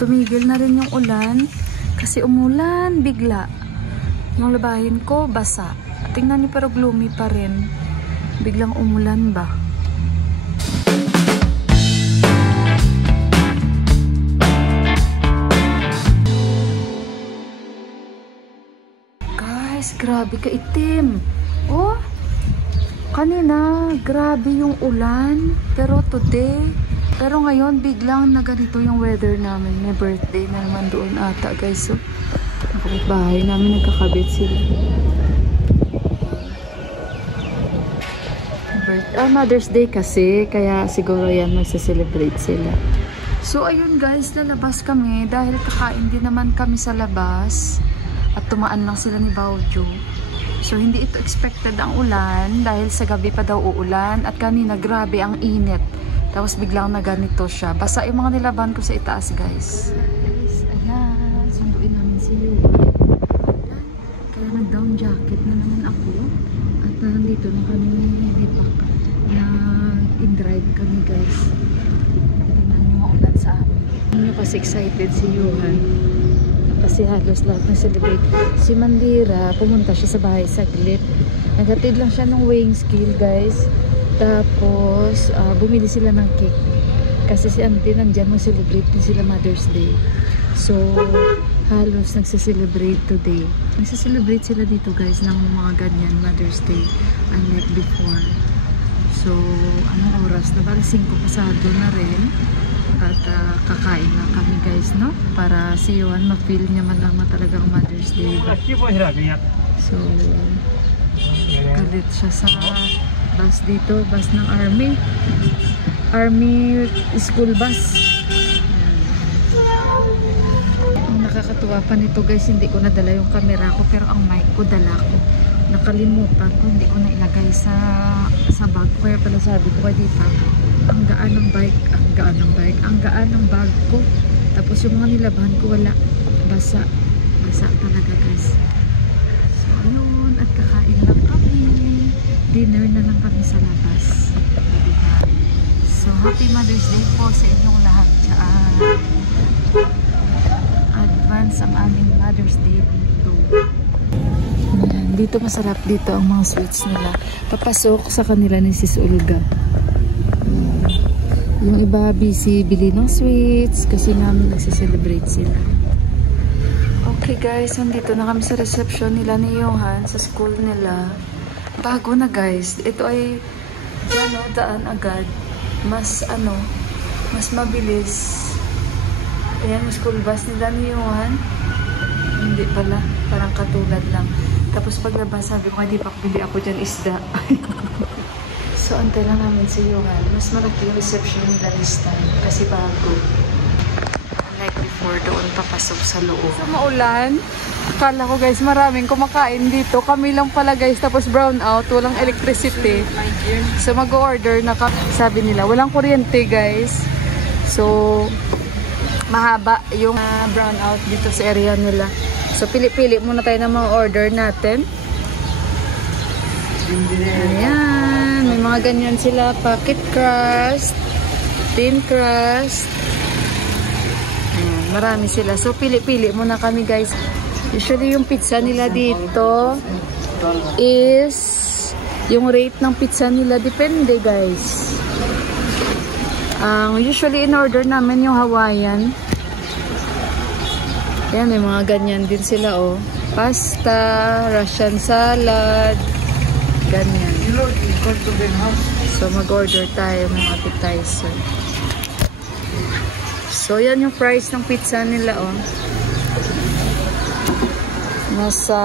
tumigil na rin yung ulan kasi umulan bigla. Yung labahin ko basa. Tingnan niyo pero gloomy pa rin. Biglang umulan ba? Guys, grabe kaitim. Oh, kanina grabe yung ulan. Pero ngayon biglang na ganito yung weather namin. May birthday na naman doon ata guys. So, ang bahay namin nagkakabit sila. Mother's Day kasi, kaya siguro yan magse-celebrate sila. So ayun guys, lalabas kami dahil kakain din naman kami sa labas at tumaan lang sila ni Baojo. So hindi ito expected ang ulan dahil sa gabi pa daw uulan at kanina grabe ang init. Tapos biglang na ganito siya. Basa yung mga nilaban ko sa itaas guys. Ayan, sunduin namin si Yuan. Kaya nag-down jacket na naman ako at nandito na kami nilipak. In-drive kami guys. Tingnan nyo maulan sa amin. Hindi kasi excited si Johan. Kasi halos lahat na celebrate. Si Mandira, pumunta siya sa bahay saglit. Naghatid lang siya ng weighing scale guys. Tapos, bumili sila ng cake. Kasi si Auntie nandyan mag-celebrate din sila Mother's Day. So, halos nagsiselebrate today. Nagsiselebrate sila dito guys ng mga ganyan Mother's Day. Unlike before. So, anong oras na? Bali 5 pasado na rin. At kakain na kami guys, no? Para si Yuan ma-feel niya man lang na talagang Mother's Day. So, galit siya sa bus dito. Bus ng Army. Army school bus. Ang nakakatuwa pa nito guys, hindi ko nadala yung camera ko. Pero ang mic ko, dala ko. Nakalimutan ko, hindi ko na ilagay sa bag. Kaya pala sabi ko dito, ang gaan ng bag ko. Tapos yung mga nilabahan ko wala, basa talaga guys. So ayun, at kakain lang kami, dinner na lang kami sa labas. So happy Mother's Day po sa inyong lahat. Advance ang aming Mother's Day dito. Dito masarap dito ang mga sweets nila. Papasok sa kanila ni Sis Olga. Yung iba busy bili ng sweets kasi namin nagsiselebrate sila. Okay guys, nandito na kami sa reception nila ni Johan sa school nila. Bago na guys. Ito ay daan agad. Mas mabilis. Ayan, yung school bus nila ni Johan. Hindi pala. Parang katulad lang. Tapos paglabas, sabi ko, hindi pa bili ako dyan isda. So, antay lang namin si Johan. Mas malaki yung reception nila this time. Kasi bago. Like before, doon papasok sa loob. Sa maulan, akala ko guys, maraming kumakain dito. Kami lang pala guys, tapos brown out. Walang electricity. So, mag-order na kami. Sabi nila, walang kuryente guys. So, mahaba yung brown out dito sa area nila. So, pili-pili muna tayo ng mga order natin. Ayan. May mga ganyan sila. Pocket crust. Thin crust. Ayan. Marami sila. So, pili-pili muna kami, guys. Usually, yung pizza nila dito is yung rate ng pizza nila. Depende, guys. Usually, in-order namin yung Hawaiian. Yan, may mga ganyan din sila, oh. Pasta, Russian salad, ganyan. So, mag-order tayo ng appetizer. So, yan yung price ng pizza nila, oh. Nasa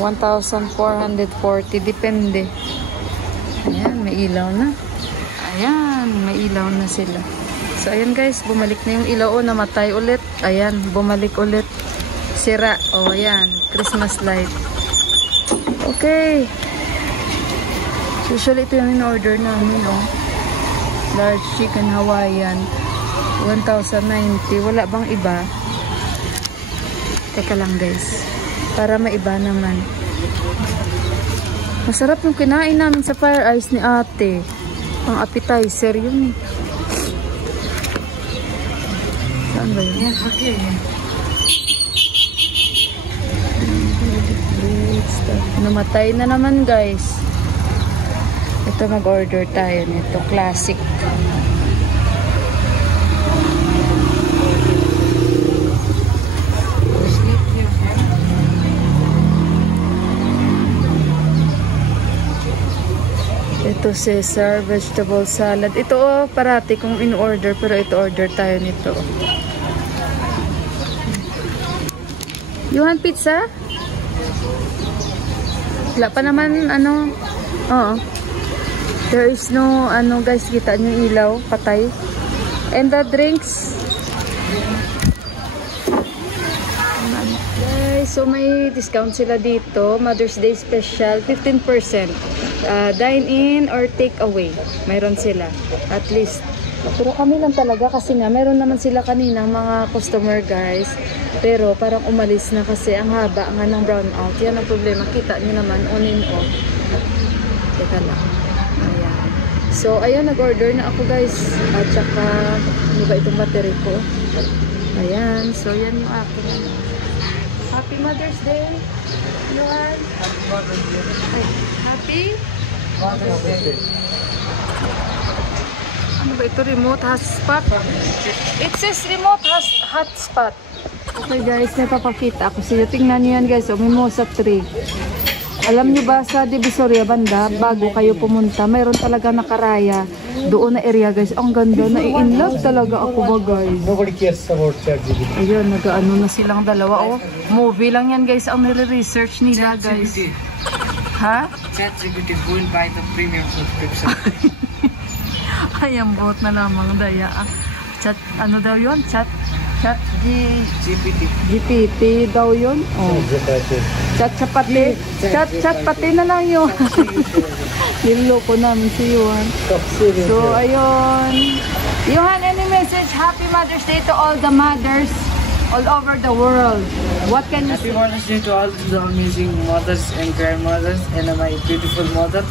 1,440, depende. Ayan, may ilaw na. Ayan, may ilaw na sila. So, ayan guys, bumalik na yung ilaw. O, namatay ulit. Ayan, bumalik ulit. Sira. O, ayan. Christmas light. Okay. Usually, ito yung in-order namin, o. Large chicken Hawaiian. 1,090. Wala bang iba? Teka lang guys. Para maiba naman. Masarap yung kinain namin sa Fire Ice ni ate. Ang appetizer yun. Saan ba yun? Namatay na naman guys. Ito mag-order tayo nito. Classic. Ito Caesar vegetable salad. Ito parati kong in-order pero ito order tayo nito. You want pizza? Wala pa naman ano. Oo. There is no ano guys, kita nyo yung ilaw, patay. And the drinks. Guys, so may discount sila dito. Mother's Day special, 15%. Dine in or take away. Mayroon sila. At least. Pero kami lang talaga kasi nga meron naman sila kaninang mga customer guys. Pero parang umalis na kasi ang haba nga ng brown out. Yan ang problema. Kita nyo naman on and off. Teka lang. Ayan. So ayun, nag-order na ako guys. At saka ano ba itong battery ko? Ayan. So yan yung aking. Happy Mother's Day. Luan. Happy Mother's Day. Ay, happy Mother's Day. Ano ba ito? Remote hotspot? It says remote hotspot. Okay guys, may papakita ako sa iyo. Tingnan nyo yan guys. O, mimosa tree. Alam nyo ba sa Divisoria banda, bago kayo pumunta, mayroon talaga nakaraya. Doon na area guys. Ang ganda. Na-in-love talaga ako ba guys. Nobody cares about ChatGPT. Ayun, nag-ano na silang dalawa. Oh, movie lang yan guys. Ang nire-research nila guys. Ha? ChatGPT will buy the premium subscription. Ay, ang buot na lamang daya. Chat, ano daw yun? GPT daw yun? Oh. Chat-chapati. Chat-chapati na lang yun. Niloko namin si Yuhan. So, ayun. Yuhan, any message? Happy Mother's Day to all the mothers all over the world. What can you say? Happy Mother's Day to all the amazing mothers and grandmothers and my beautiful mother.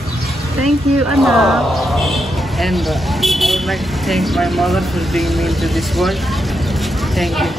Thank you, Anak. And I would like to thank my mother for bringing me into this world. Thank you.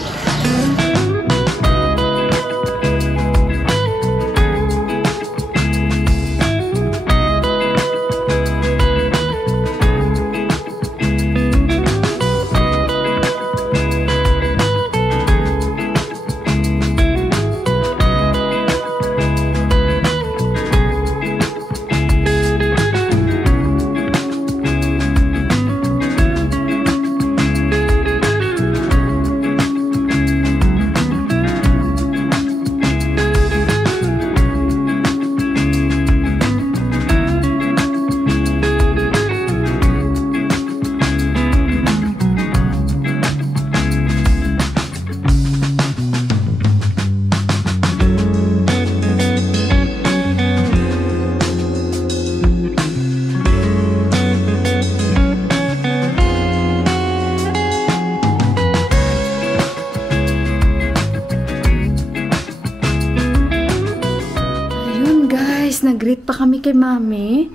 Nag-greet pa kami kay Mami.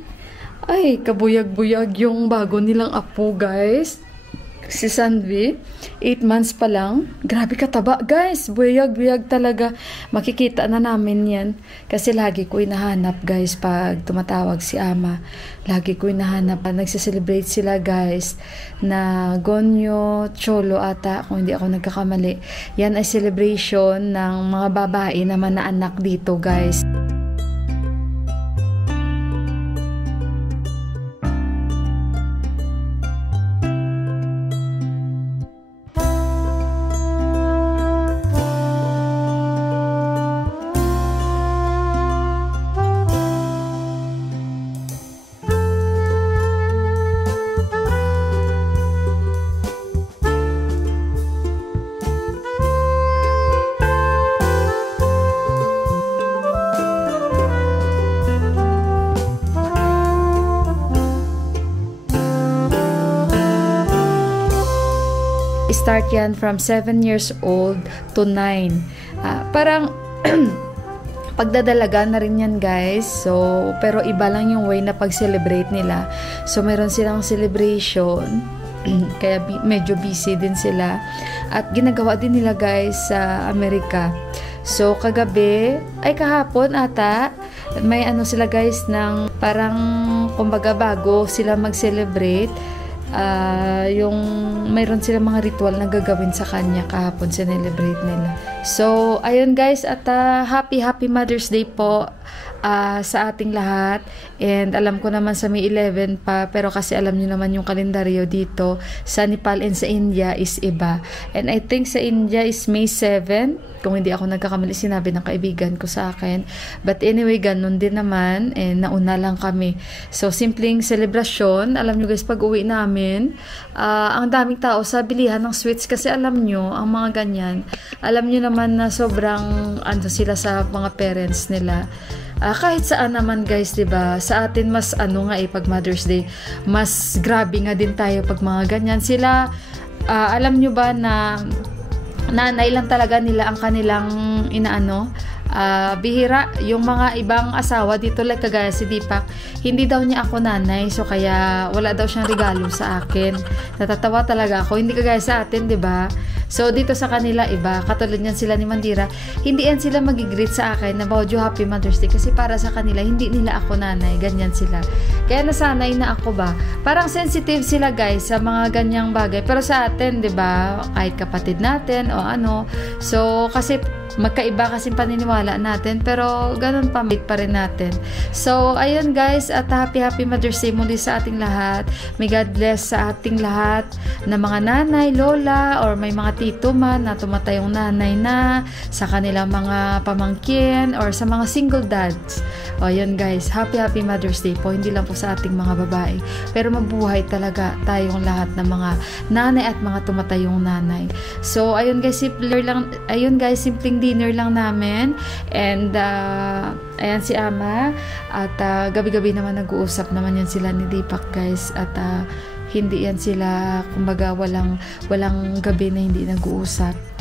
Ay, kabuyag-buyag yung bago nilang apo, guys. Si Sanvi, 8 months pa lang. Grabe kataba, guys. Buyag-buyag talaga. Makikita na namin yan. Kasi lagi ko inahanap, guys, pag tumatawag si Ama. Lagi ko inahanap. Nagsiselebrate sila, guys, na Gonyo Cholo ata, kung hindi ako nagkakamali. Yan ay celebration ng mga babae naman na anak dito, guys. Start yan from 7 years old to 9. Parang pagdadalaga na rin yan, guys. So, pero iba lang yung way na pag-celebrate nila. So, meron silang celebration Kaya medyo busy din sila. At ginagawa din nila guys sa Amerika. So kagabi, ay kahapon ata, may ano sila guys ng parang kumbaga bago sila mag-celebrate. Yung mayroon sila mga ritual na gagawin sa kanya kahapon, celebrate nila. So ayun guys, at happy Mother's Day po sa ating lahat. And alam ko naman sa May 11 pa, pero kasi alam niyo naman yung kalendaryo dito sa Nepal and sa India is iba. And I think sa India is May 7, kung hindi ako nagkakamali, sinabi ng kaibigan ko sa akin. But anyway, ganun din naman, and nauna lang kami. So simpleng celebration. Alam niyo guys, pag uwi namin, ang daming tao sa bilihan ng sweets, kasi alam niyo, ang mga ganyan, alam niyo naman na sobrang ano sila sa mga parents nila. Kahit saan naman guys, 'di ba? Sa atin mas ano nga pag Mother's Day, mas grabe nga din tayo pag mga ganyan. Sila alam nyo ba na nanay lang talaga nila ang kanilang inaano, bihira. Yung mga ibang asawa dito, like kagaya si Deepak, hindi daw niya ako nanay, so kaya wala daw siyang regalo sa akin. Natatawa talaga ako, hindi kagaya sa atin, 'di ba? So dito sa kanila iba, katulad niyan sila ni Mandira, hindi yan sila magigreet sa akin na Bawjo Happy Mother's Day, kasi para sa kanila hindi nila ako nanay, ganyan sila. Kaya nasanay na ako ba, parang sensitive sila guys sa mga ganyang bagay. Pero sa atin, 'di ba, kahit kapatid natin o ano, so kasi magkaiba kasi paniniwala natin, pero ganun pa, mate pa rin natin. So ayun guys, at happy Mother's Day muli sa ating lahat. May God bless sa ating lahat na mga nanay, lola, or may mga tito man na tumatayong nanay na, sa kanilang mga pamangkin, or sa mga single dads. O yun guys, happy Mother's Day po, hindi lang po sa ating mga babae, pero mabuhay talaga tayong lahat ng mga nanay at mga tumatayong nanay. So ayun guys, simpleng dinner lang namin. And ayan si Ama, at gabi-gabi naman nag-uusap naman yan sila ni Deepak guys, at hindi yan sila, kumbaga walang gabi na hindi nag-uusap.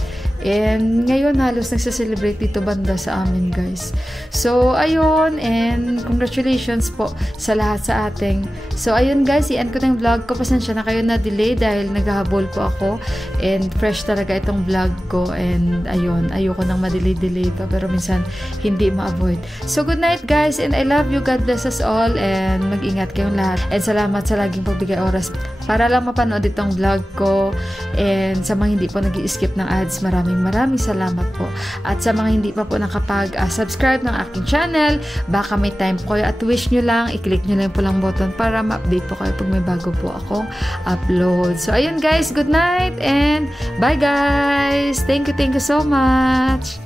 And ngayon halos nagsa-celebrate dito banda sa amin guys. So ayun, and congratulations po sa lahat sa ating. So ayun guys, i-end ko na yung vlog ko. Pasensya na kayo na delay dahil naghahabol po ako, and fresh talaga itong vlog ko. And ayun, ayoko nang madelay-delay ito, pero minsan hindi ma-avoid. So good night guys, and I love you. God bless us all, and mag-ingat kayong lahat. And salamat sa laging pagbigay oras para lang mapanood itong vlog ko. And sa mga hindi po nag-i-skip ng ads, maraming salamat po. At sa mga hindi pa po nakapag-subscribe ng aking channel, baka may time po kayo at wish nyo lang, i-click nyo lang po lang button para ma-update po kayo pag may bago po akong upload. So ayun guys, good night and bye guys. Thank you so much.